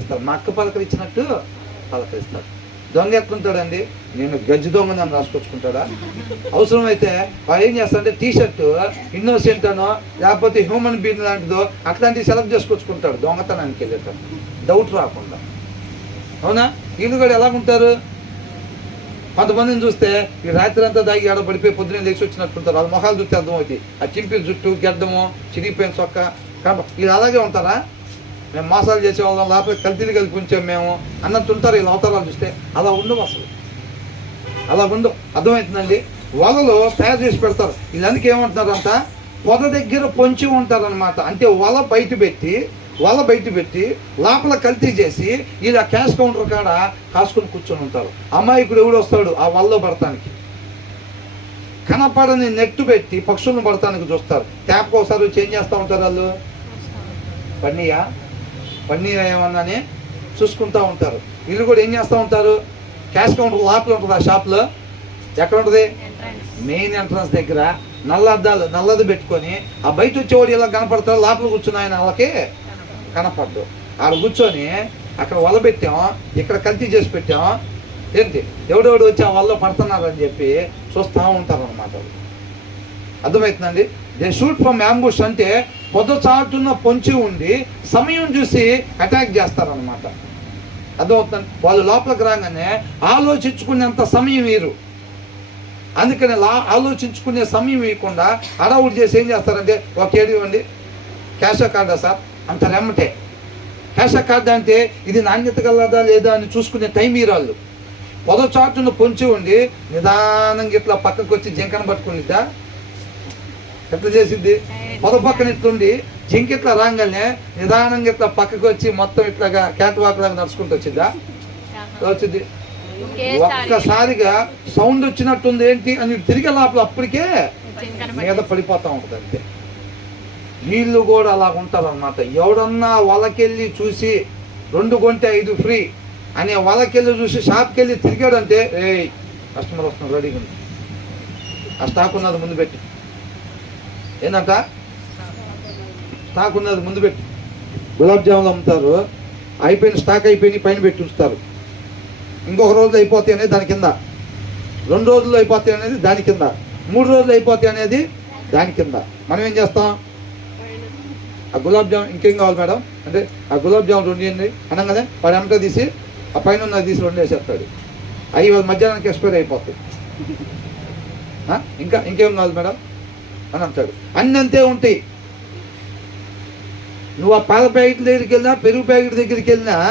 ఇస్తారు. మా అక్క పలకరించినట్టు పలకరిస్తాడు. దొంగ ఎట్లుంటాడండి? నేను గజ్జి దొంగ నన్ను రాసుకొచ్చుకుంటాడా? అవసరమైతే వాడు ఏం చేస్తాడంటే టీషర్టు ఇన్నోసెంట్ అనో లేకపోతే హ్యూమన్ బీయింగ్ లాంటిదో అట్లాంటివి సెలెక్ట్ చేసుకొచ్చుకుంటాడు దొంగతనానికి వెళ్ళేటాడు, డౌట్ రాకుండా. అవునా? వీళ్ళు కూడా ఎలాగుంటారు? కొంతమందిని చూస్తే ఈ రాత్రి అంతా దాగి ఆడ పడిపోయి పొద్దున్నే లేచి వచ్చినట్టుంటారు. వాళ్ళ మొహాలు చూస్తే అర్థమవుతుంది. ఆ చింపిల్ జుట్టు, గెడ్డము, చిరిగిపోయిన చొక్క. వీళ్ళు అలాగే ఉంటారా? మేము మోసాలు చేసేవాళ్ళం, లేకపోతే కల్తీలు కలిపి ఉంచాం మేము అన్నట్టుంటారు వీళ్ళు అవతారాలు చూస్తే. అలా ఉండవు, అసలు అలా ఉండవు. అర్థమవుతుందండి? వలలో తయారు చేసి పెడతారు. వీళ్ళందుకు ఏమంటున్నారంట, పొద దగ్గర పొంచి ఉంటారనమాట. అంటే వల బయట పెట్టి లోపల కల్తీ చేసి ఇలా క్యాష్ కౌంటర్ కాడ కాసుకొని కూర్చొని ఉంటారు. అమాయకుడు ఎవడు వస్తాడు ఆ వలలో పడటానికి? కనపడని నెట్టు పెట్టి పక్షులను పడటానికి చూస్తారు. ట్యాప్కి ఒకసారి చేంజ్ చేస్తూ ఉంటారు వాళ్ళు. పన్నీర్ ఏమన్నానే చూసుకుంటూ ఉంటారు. వీళ్ళు కూడా ఏం చేస్తూ ఉంటారు? క్యాష్ కౌంటర్ లోపల ఉంటుంది. ఆ షాప్లో ఎక్కడ ఉంటుంది? మెయిన్ ఎంట్రన్స్ దగ్గర నల్లది పెట్టుకొని ఆ బయట వచ్చేవాడు ఇలా కనపడతారు. లోపల కూర్చుని ఆయన వాళ్ళకి కనపడ్డు. ఆడ కూర్చొని అక్కడ వల పెట్టాం, ఇక్కడ కల్తీ చేసి పెట్టాం, ఏంటి ఎవడెవడు వచ్చి ఆ వల్ల పడుతున్నారని చెప్పి చూస్తూ ఉంటారు అన్నమాట. అర్థమవుతుందండి? దే షూట్ ఫ్రమ్ అంబుష్ అంటే పొద చాటున పొంచి ఉండి సమయం చూసి అటాక్ చేస్తారనమాట. అర్థమవుతుంది? వాళ్ళు లోపలికి రాగానే ఆలోచించుకునేంత సమయం వీరు. అందుకని ఆలోచించుకునే సమయం ఇవ్వకుండా అడవుడు చేసి ఏం చేస్తారంటే, ఒక ఏడు ఇవ్వండి, క్యాష్ కార్డా సార్ అంటారు ఎమ్మటే. క్యాష్ కార్డు అంటే ఇది నాణ్యత కలదా లేదా అని చూసుకునే టైం ఈరాళ్ళు. పొద చాటున పొంచి ఉండి నిదానంగా ఇట్లా పక్కకు వచ్చి జింకను పట్టుకునిద్దా ఎట్లా చేసిద్ది? పొద పక్కన ఇట్లుండి జింక ఇట్లా రాగానే నిదానంగా ఇట్లా పక్కకు వచ్చి మొత్తం ఇట్లాగా క్యాట్ వాక్ లాగా నడుచుకుంటూ వచ్చిద్దా? వచ్చింది. ఒక్కసారిగా సౌండ్ వచ్చినట్టుంది ఏంటి అని తిరిగే లోపల అప్పటికే మీద పడిపోతూ ఉంటుంది. అంతే. వీళ్ళు కూడా అలా ఉంటారన్నమాట. ఎవడన్నా వలకెళ్ళి చూసి 2 కొంటే 5 ఫ్రీ అనే వలకెళ్ళి చూసి షాప్కి వెళ్ళి తిరిగాడంటే, కస్టమర్ వస్తున్నాడు రెడీగా ఉంది, ఆ స్టాక్ ఉన్నది ముందు పెట్టి, ఏంటంట స్టాక్ ఉన్నది ముందు పెట్టి. గులాబ్ జాములు అమ్ముతారు, అయిపోయిన స్టాక్ అయిపోయి పైన పెట్టి ఉంచుతారు. ఇంకొక రోజు అయిపోతాయి అనేది దాని కింద, 2 రోజుల్లో అయిపోతాయి అనేది దాని కింద, 3 రోజులు అయిపోతాయి అనేది దాని కింద. మనం ఏం చేస్తాం? ఆ గులాబ్ జామ్ ఇంకేం కావాలి మేడం అంటే ఆ గులాబ్ జామ్ 2 ఇవ్వండి అనగానే వాడు వెంట తీసి ఆ పైన ఉన్నది తీసి 2 వేసేస్తాడు. అవి వాళ్ళ మధ్యాహ్నానికి ఎక్స్పైర్ అయిపోతాయి. ఇంకేం కావాలి మేడం అని అంటాడు. అన్నీ అంతే ఉంటాయి. నువ్వు ఆ పాల ప్యాకెట్ దగ్గరికి వెళ్ళినా, పెరుగు ప్యాకెట్ దగ్గరికి వెళ్ళినా